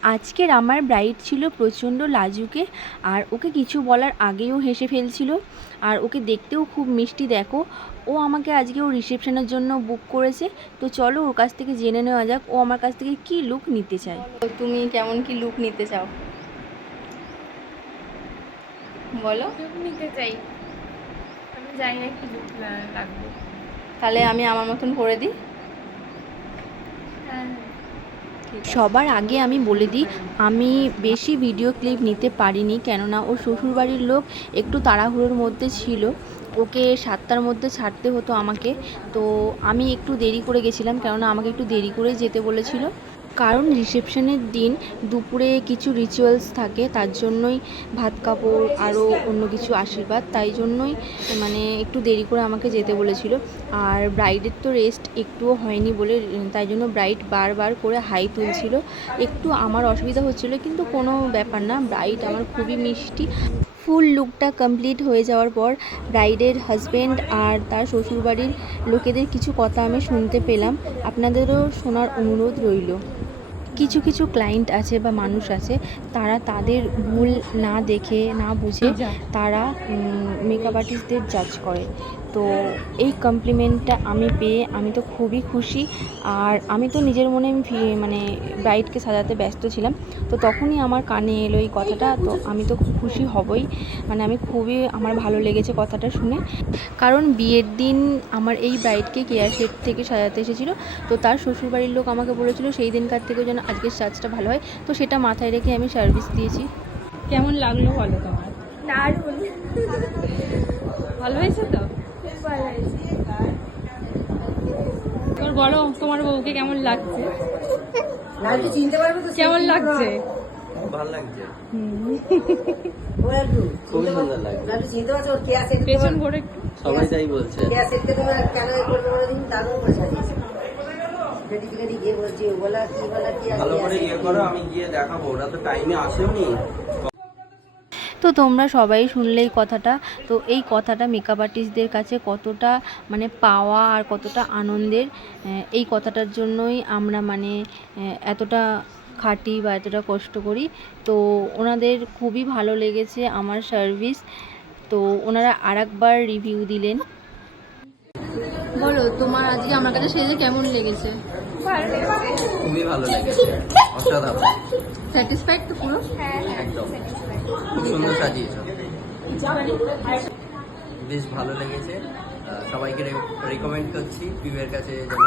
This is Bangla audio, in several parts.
আজকের আমার ব্রাইড ছিল প্রচণ্ড লাজুকে আর ওকে কিছু বলার আগেও হেসে ফেলছিল। আর ওকে দেখতেও খুব মিষ্টি দেখো। ও আমাকে আজকে ও রিসেপশনের জন্য বুক করেছে। তো চলো ওর কাছ থেকে জেনে নেওয়া যাক ও আমার কাছ থেকে কি লুক নিতে চায়। তো তুমি কেমন কি লুক নিতে চাও? বলো। লুক নিতে চাই। আমি জানি না কি লুক লাগবে। তাহলে আমি আমার মতন করে দিই হ্যাঁ সবার আগে আমি বলে দিই, আমি বেশি ভিডিও ক্লিপ নিতে পারিনি কেননা ওর শ্বশুরবাড়ির লোক একটু তাড়াহুড়োর মধ্যে ছিল। ওকে সাতটার মধ্যে ছাড়তে হতো আমাকে। তো আমি একটু দেরি করে গেছিলাম কেননা আমাকে একটু দেরি করে যেতে বলেছিল। কারণ রিসেপশনের দিন দুপুরে কিছু রিচুয়ালস থাকে, তার জন্যই ভাত কাপড় আরও অন্য কিছু আশীর্বাদ, তাই জন্যই মানে একটু দেরি করে আমাকে যেতে বলেছিল। আর ব্রাইডের তো রেস্ট একটুও হয়নি বলে, তাই জন্য ব্রাইড বারবার করে হাই তুলছিল। একটু আমার অসুবিধা হচ্ছিল, কিন্তু কোনো ব্যাপার না ব্রাইড আমার খুবই মিষ্টি। ফুল লুকটা কমপ্লিট হয়ে যাওয়ার পর ব্রাইডের হাজব্যান্ড আর তার শ্বশুরবাড়ির লোকেদের কিছু কথা আমি শুনতে পেলাম। আপনাদেরও শোনার অনুরোধ রইল। কিছু কিছু ক্লায়েন্ট আছে বা মানুষ আছে তারা তাদের ভুল না দেখে না বুঝে তারা মেকআপ আর্টিস্টদের জাজ করে। তো এই কমপ্লিমেন্টটা আমি পেয়ে আমি তো খুবই খুশি। আর আমি তো নিজের মনে মানে ব্রাইডকে সাজাতে ব্যস্ত ছিলাম। তো তখনই আমার কানে এলো এই কথাটা তো আমি তো খুব খুশি হবই। মানে আমি খুবই আমার ভালো লেগেছে কথাটা শুনে। কারণ বিয়ের দিন আমার এই ব্রাইডকে কেয়ার সেট থেকে সাজাতে এসেছিল। তো তার শ্বশুরবাড়ির লোক আমাকে বলেছিল সেই দিনকার থেকেও যেন আজকের সাজটা ভালো হয়। তো সেটা মাথায় রেখে আমি সার্ভিস দিয়েছি। কেমন লাগল বলো তোমার? দারুণ। ভালো হয়েছে তো? তোমার বলো তোমার বউকে কেমন লাগছে? লালটু চিনতে পারবে কেমন লাগছে? পেছন করে একটু সবাই তাই বলছে। করে ভালো ইয়ে করো আমি গিয়ে দেখাবো ওরা তো টাইমে আসেওনি তো তোমরা সবাই শুনলে এই কথাটা। তো এই কথাটা মেকআপ আর্টিস্টদের কাছে কতটা মানে পাওয়া আর কতটা আনন্দের এই কথাটার জন্যই আমরা মানে এতটা খাটি বা এতটা কষ্ট করি। তো ওনাদের খুবই ভালো লেগেছে আমার সার্ভিস তো ওনারা আর একবার রিভিউ দিলেন। বলো তোমার আজকে আমার কাছে সেজে কেমন লেগেছে? খুবই ভালো লেগেছে। অসাধারণ। স্যাটিসফাইড তো পুরো? হ্যাঁ হ্যাঁ একদম। খুব সুন্দর সাজিয়েছো। বেশ ভালো লেগেছে। সবাইকে রেকমেন্ড করছি। পিউয়ের কাছে যেন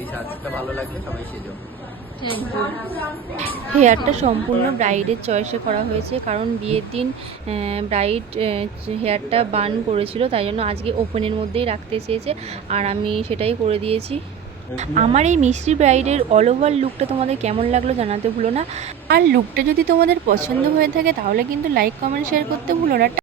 এই সাজটা ভালো লাগলে সবাই সেজো। হেয়ারটা সম্পূর্ণ ব্রাইডের চয়েসে করা হয়েছে কারণ বিয়ের দিন ব্রাইড হেয়ারটা বান করেছিল তাই জন্য আজকে ওপেনের মধ্যেই রাখতে চেয়েছে। আর আমি সেটাই করে দিয়েছি। আমার এই মিষ্টি ব্রাইডের অল ওভার লুকটা তোমাদের কেমন লাগল জানাতে ভুলো না। আর লুকটা যদি তোমাদের পছন্দ হয়ে থাকে তাহলে কিন্তু লাইক কমেন্ট শেয়ার করতে ভুলো না।